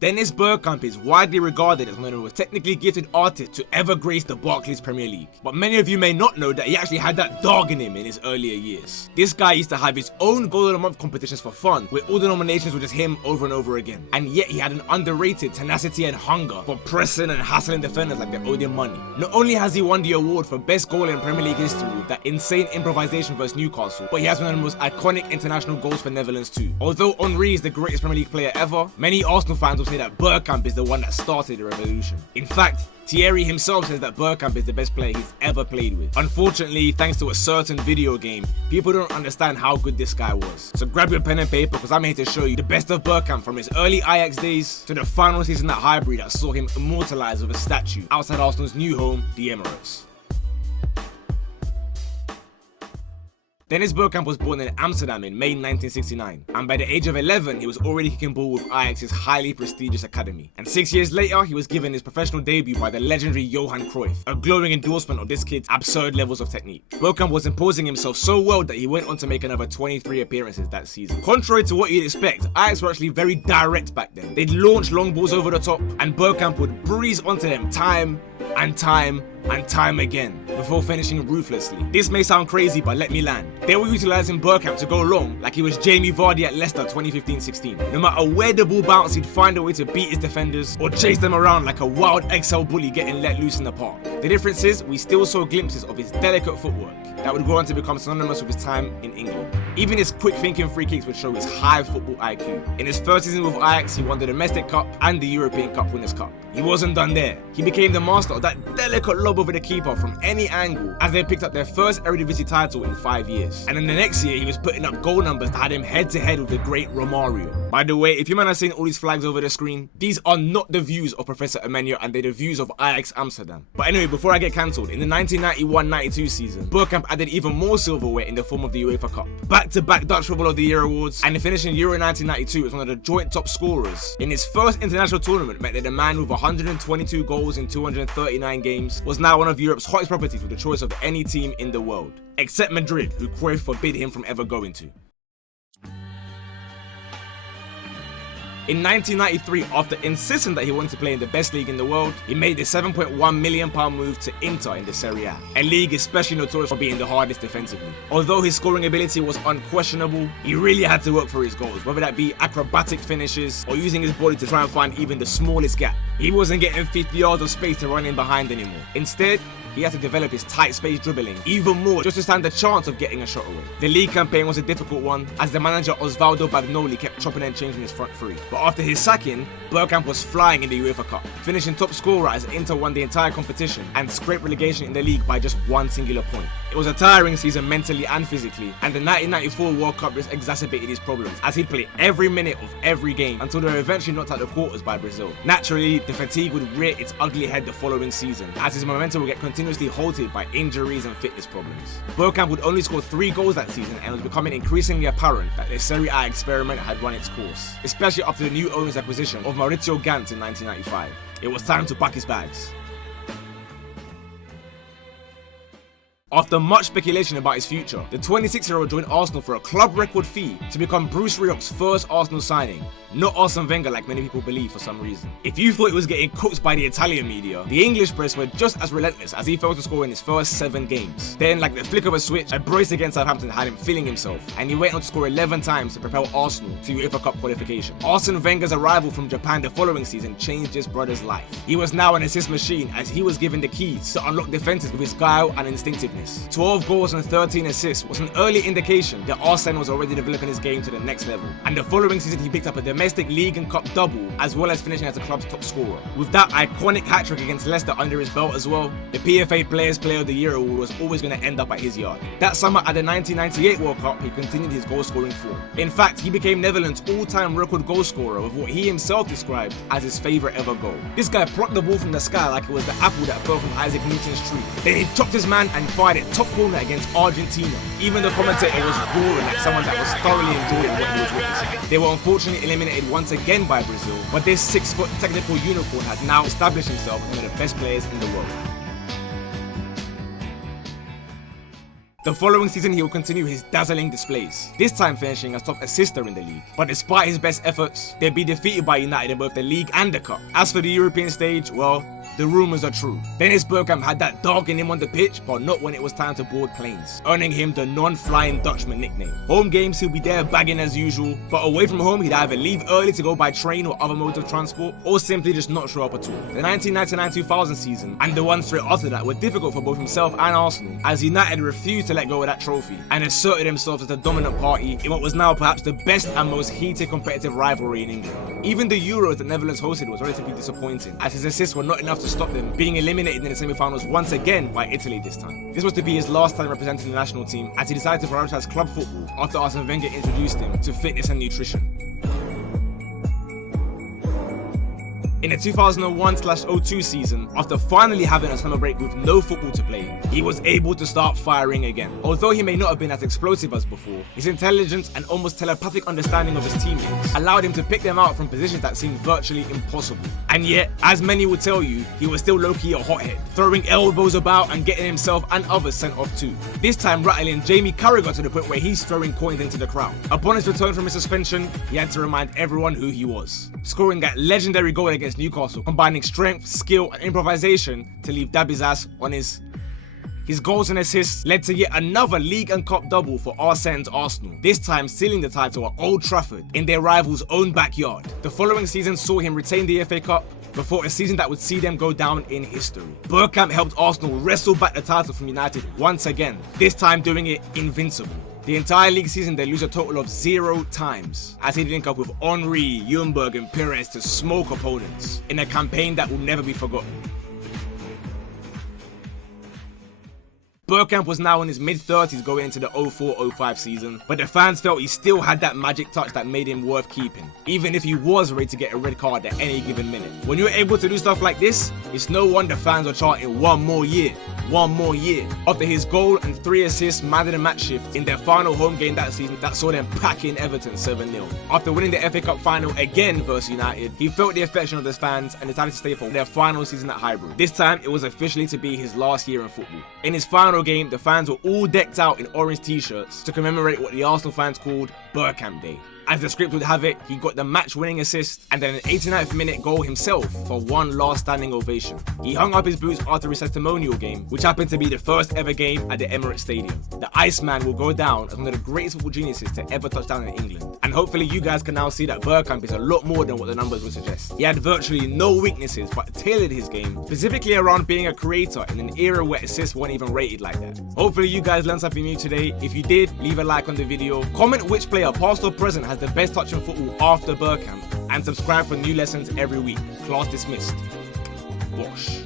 Dennis Bergkamp is widely regarded as one of the most technically gifted artists to ever grace the Barclays Premier League. But many of you may not know that he actually had that dog in him in his earlier years. This guy used to have his own Goal of the Month competitions for fun, where all the nominations were just him over and over again. And yet he had an underrated tenacity and hunger for pressing and hassling defenders like they owed him money. Not only has he won the award for best goal in Premier League history with that insane improvisation versus Newcastle, but he has one of the most iconic international goals for Netherlands too. Although Henry is the greatest Premier League player ever, many Arsenal fans will say that Bergkamp is the one that started the revolution. In fact, Thierry himself says that Bergkamp is the best player he's ever played with. Unfortunately, thanks to a certain video game, people don't understand how good this guy was. So grab your pen and paper because I'm here to show you the best of Bergkamp from his early Ajax days to the final season at Highbury that saw him immortalized with a statue outside Arsenal's new home, the Emirates. Dennis Bergkamp was born in Amsterdam in May 1969, and by the age of 11, he was already kicking ball with Ajax's highly prestigious academy. And 6 years later, he was given his professional debut by the legendary Johan Cruyff, a glowing endorsement of this kid's absurd levels of technique. Bergkamp was imposing himself so well that he went on to make another 23 appearances that season. Contrary to what you'd expect, Ajax were actually very direct back then. They'd launch long balls over the top, and Bergkamp would breeze onto them time and time again before finishing ruthlessly. This may sound crazy, but let me land. They were utilising Bergkamp to go long like he was Jamie Vardy at Leicester 2015-16. No matter where the ball bounced, he'd find a way to beat his defenders or chase them around like a wild XL bully getting let loose in the park. The difference is, we still saw glimpses of his delicate footwork that would go on to become synonymous with his time in England. Even his quick-thinking free kicks would show his high football IQ. In his first season with Ajax, he won the Domestic Cup and the European Cup Winners' Cup. He wasn't done there. He became the master of that delicate lob over the keeper from any angle as they picked up their first Eredivisie title in 5 years. And in the next year, he was putting up goal numbers that had him head-to-head with the great Romario. By the way, if you man are seeing all these flags over the screen, these are not the views of Professor Amenyah, and they're the views of Ajax Amsterdam. But anyway, before I get cancelled, in the 1991-92 season, Bergkamp added even more silverware in the form of the UEFA Cup. Back-to-back Dutch Football of the Year awards, and finishing Euro 1992 as one of the joint top scorers. In his first international tournament, meant that the man with 122 goals in 239 games was now one of Europe's hottest properties with the choice of any team in the world, except Madrid, who Cruyff forbid him from ever going to. In 1993, after insisting that he wanted to play in the best league in the world, he made the £7.1 million move to Inter in the Serie A league especially notorious for being the hardest defensively. Although his scoring ability was unquestionable, he really had to work for his goals, whether that be acrobatic finishes or using his body to try and find even the smallest gap. He wasn't getting 50 yards of space to run in behind anymore. Instead, he had to develop his tight space dribbling even more just to stand the chance of getting a shot away. The league campaign was a difficult one as the manager Osvaldo Bagnoli kept chopping and changing his front three. But after his sacking, Bergkamp was flying in the UEFA Cup, finishing top scorer as Inter won the entire competition and scraped relegation in the league by just one singular point. It was a tiring season mentally and physically, and the 1994 World Cup just exacerbated his problems as he'd play every minute of every game until they were eventually knocked out the quarters by Brazil. Naturally, the fatigue would rear its ugly head the following season as his momentum would get continuously halted by injuries and fitness problems. Bergkamp would only score 3 goals that season, and it was becoming increasingly apparent that the Serie A experiment had run its course, especially after the new owner's acquisition of Maurizio Gantz in 1995. It was time to pack his bags. After much speculation about his future, the 26-year-old joined Arsenal for a club record fee to become Bruce Rioch's first Arsenal signing, not Arsene Wenger like many people believe for some reason. If you thought he was getting cooked by the Italian media, the English press were just as relentless as he failed to score in his first 7 games. Then, like the flick of a switch, a brace against Southampton had him feeling himself, and he went on to score 11 times to propel Arsenal to UEFA Cup qualification. Arsene Wenger's arrival from Japan the following season changed his brother's life. He was now an assist machine as he was given the keys to unlock defenses with his guile and instinctiveness. 12 goals and 13 assists was an early indication that Arsene was already developing his game to the next level, and the following season he picked up a domestic league and cup double as well as finishing as the club's top scorer. With that iconic hat-trick against Leicester under his belt as well, the PFA Players Player of the Year award was always going to end up at his yard. That summer at the 1998 World Cup, he continued his goal-scoring form. In fact, he became Netherlands' all-time record goal scorer with what he himself described as his favourite ever goal. This guy plucked the ball from the sky like it was the apple that fell from Isaac Newton's tree. Then he chopped his man and fired it top corner against Argentina. Even the commentator was roaring like someone that was thoroughly enjoying what he was witnessing. They were unfortunately eliminated once again by Brazil, but this 6-foot technical unicorn had now established himself as one of the best players in the world. The following season he will continue his dazzling displays, this time finishing as top assister in the league. But despite his best efforts, they'd be defeated by United in both the league and the cup. As for the European stage, well, the rumours are true. Dennis Bergkamp had that dog in him on the pitch, but not when it was time to board planes, earning him the non-flying Dutchman nickname. Home games he'll be there bagging as usual, but away from home he'd either leave early to go by train or other modes of transport, or simply just not show up at all. The 1999-2000 season and the one straight after that were difficult for both himself and Arsenal, as United refused to let go of that trophy and asserted themselves as the dominant party in what was now perhaps the best and most heated competitive rivalry in England. Even the Euros that Netherlands hosted was relatively disappointing, as his assists were not enough to stop them being eliminated in the semi-finals once again by Italy this time. This was to be his last time representing the national team, as he decided to prioritise club football after Arsene Wenger introduced him to fitness and nutrition. In the 2001-02 season, after finally having a summer break with no football to play, he was able to start firing again. Although he may not have been as explosive as before, his intelligence and almost telepathic understanding of his teammates allowed him to pick them out from positions that seemed virtually impossible. And yet, as many would tell you, he was still low-key a hothead, throwing elbows about and getting himself and others sent off too. This time rattling Jamie Carragher to the point where he's throwing coins into the crowd. Upon his return from his suspension, he had to remind everyone who he was, scoring that legendary goal against Newcastle, combining strength, skill and improvisation to leave Dabby's ass on his goals and assists led to yet another league and cup double for Arsene's Arsenal, this time sealing the title at Old Trafford in their rival's own backyard. The following season saw him retain the FA Cup before a season that would see them go down in history. Bergkamp helped Arsenal wrestle back the title from United once again, this time doing it invincible. The entire league season they lose a total of 0 times, as he linked up with Henry, Ljungberg and Perez to smoke opponents in a campaign that will never be forgotten. Bergkamp was now in his mid-30s going into the 04-05 season, but the fans felt he still had that magic touch that made him worth keeping, even if he was ready to get a red card at any given minute. When you're able to do stuff like this, it's no wonder fans are chanting one more year. After his goal and 3 assists man of the match shift in their final home game that season that saw them packing Everton 7-0. After winning the FA Cup final again versus United, he felt the affection of his fans and decided to stay for their final season at Highbury. This time, it was officially to be his last year in football. In his final game, the fans were all decked out in orange t-shirts to commemorate what the Arsenal fans called Bergkamp Day. As the script would have it, he got the match-winning assist and then an 89th minute goal himself for one last standing ovation. He hung up his boots after his testimonial game, which happened to be the first ever game at the Emirates Stadium. The Iceman will go down as one of the greatest football geniuses to ever touch down in England. And hopefully you guys can now see that Bergkamp is a lot more than what the numbers would suggest. He had virtually no weaknesses but tailored his game, specifically around being a creator in an era where assists weren't even rated like that. Hopefully you guys learned something new today. If you did, leave a like on the video, comment which player, past or present, has the best touch in football after Bergkamp, and subscribe for new lessons every week. Class dismissed. Wash.